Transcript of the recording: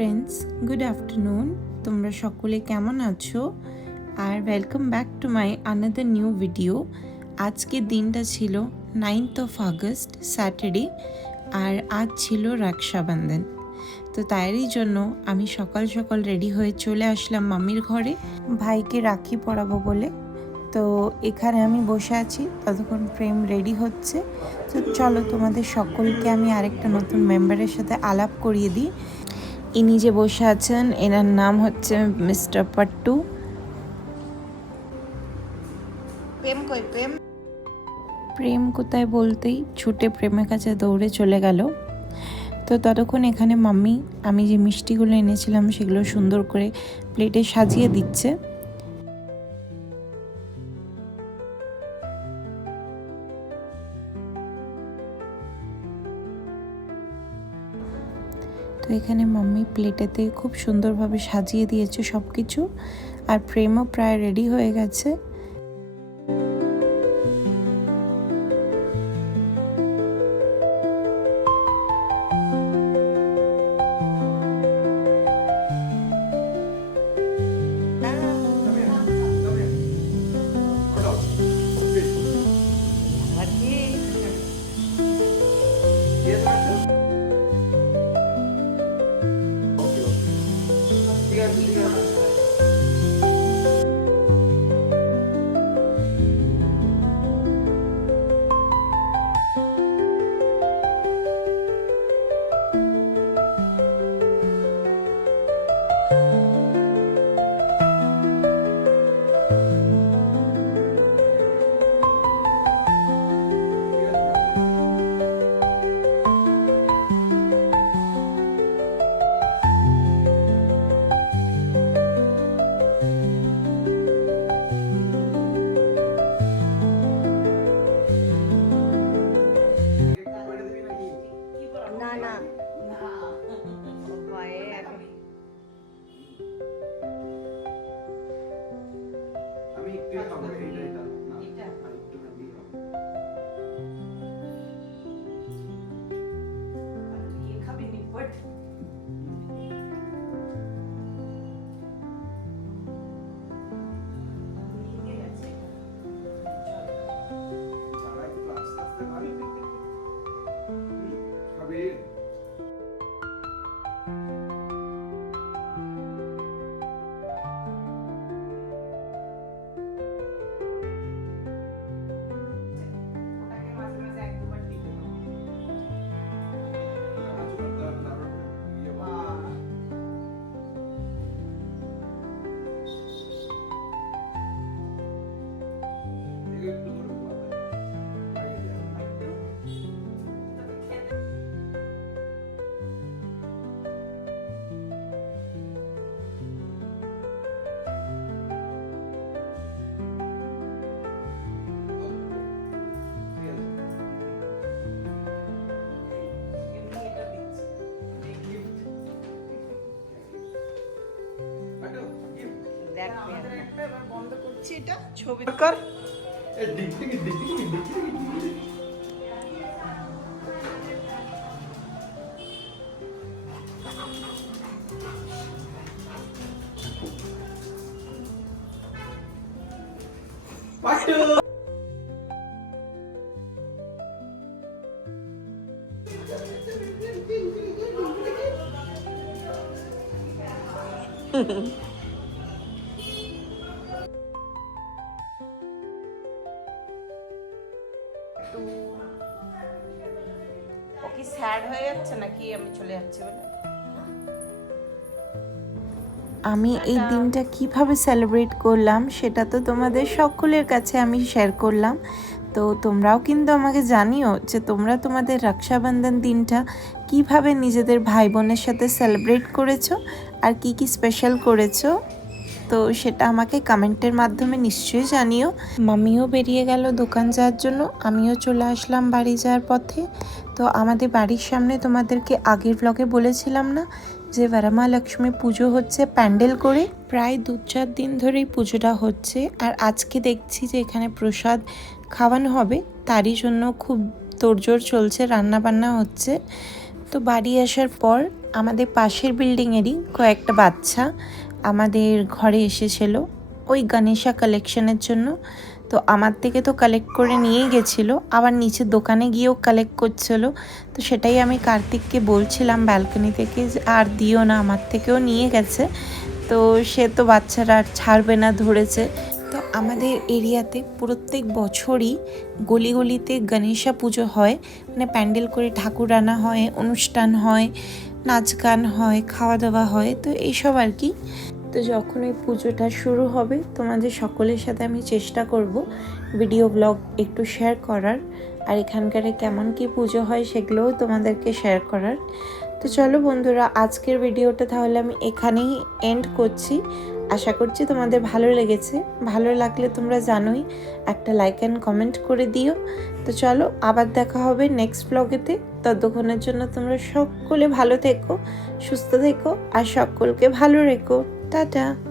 Friends good afternoon তোমরা সকলে কেমন আছো? আর welcome back to my another new video আজকে দিনটা ছিল নাইনথ অফ আগস্ট স্যাটারডে আর আজ ছিল রক্ষাবন্ধন তো তাইরই জন্য আমি সকাল সকাল রেডি হয়ে চলে আসলাম মামির ঘরে, ভাইকে রাখি পরাবো বলে। তো এখানে আমি বসে আছি, ততক্ষণ প্রেম রেডি হচ্ছে। তো চলো তোমাদের সকলকে আমি আরেকটা নতুন মেম্বারের সাথে আলাপ করিয়ে দিই। ইনি যে বসে আছেন এনার নাম হচ্ছে মিস্টার পাট্টু। প্রেম কই প্রেম? প্রেম কোথায় বলতেই ছুটে প্রেমের কাছে দৌড়ে চলে গেল। তো ততক্ষণ এখানে মাম্মি আমি যে মিষ্টিগুলো এনেছিলাম সেগুলো সুন্দর করে প্লেটে সাজিয়ে দিচ্ছে। এখানে মাম্মি প্লেটেতে খুব সুন্দরভাবে সাজিয়ে দিয়েছে সব কিছু আর প্রেমও প্রায় রেডি হয়ে গেছে। আর কি? না না বন্ধ করছি এটা। ছবি কর একটু ও কি স্যাড হয়ে যাচ্ছে নাকি আমি চলে যাচ্ছি বলে? আমি এই দিনটা কীভাবে সেলিব্রেট করলাম সেটা তো তোমাদের সকলের কাছে আমি শেয়ার করলাম। তো তোমরাও কিন্তু আমাকে জানিও যে তোমরা তোমাদের রক্ষাবন্ধন দিনটা কীভাবে নিজেদের ভাই বোনের সাথে সেলিব্রেট করেছ আর কি কি স্পেশাল করেছ? তো সেটা আমাকে কমেন্টের মাধ্যমে নিশ্চয়ই জানিও। মামিও বেরিয়ে গেল দোকান যাওয়ার জন্য, আমিও চলে আসলাম বাড়ি যাওয়ার পথে। তো আমাদের বাড়ির সামনে তোমাদেরকে আগের ব্লগে বলেছিলাম না যে বারামা লক্ষ্মী পুজো হচ্ছে প্যান্ডেল করে? প্রায় দু চার দিন ধরেই পুজোটা হচ্ছে আর আজকে দেখছি যে এখানে প্রসাদ খাওয়ানো হবে, তারই জন্য খুব তোড়জোড় চলছে রান্না বান্না হচ্ছে। তো বাড়ি আসার পর আমাদের পাশের বিল্ডিংয়েরই কয়েকটা বাচ্চা আমাদের ঘরে এসেছিল ওই গণেশা কালেকশনের জন্য। তো আমার থেকে তো কালেক্ট করে নিয়েই গেছিল, আবার নিচে দোকানে গিয়েও কালেক্ট করছিল। তো সেটাই আমি কার্তিককে বলছিলাম ব্যালকনি থেকে আর দিও না, আমার থেকেও নিয়ে গেছে। তো সে তো বাচ্চারা আর ছাড়বে না, ধরেছে। তো আমাদের এরিয়াতে প্রত্যেক বছরই গলি গলিতে গণেশা পুজো হয়। মানে প্যান্ডেল করে ঠাকুর আনা হয়, অনুষ্ঠান হয়। নাচ গান হয় খাওয়া দাওয়া হয়, তো এইসব আর কি। তো যখন ওই পুজোটা শুরু হবে, তোমাদের সকলের সাথে আমি চেষ্টা করব ভিডিও ব্লগ একটু শেয়ার করার। আর এখানকারে কেমন কি পুজো হয় সেগুলোও তোমাদেরকে শেয়ার করার। তো চলো বন্ধুরা, আজকের ভিডিওটা তাহলে আমি এখানেই এন্ড করছি। আশা করছি তোমাদের ভালো লেগেছে। ভালো লাগলে তোমরা জানোই, একটা লাইক অ্যান্ড কমেন্ট করে দিও। তো চলো, আবার দেখা হবে নেক্সট ব্লগেতে ততক্ষণের জন্য তোমরা সকলে ভালো থেকো, সুস্থ থেকো, আর সকলকে ভালো রেখো। টাটা!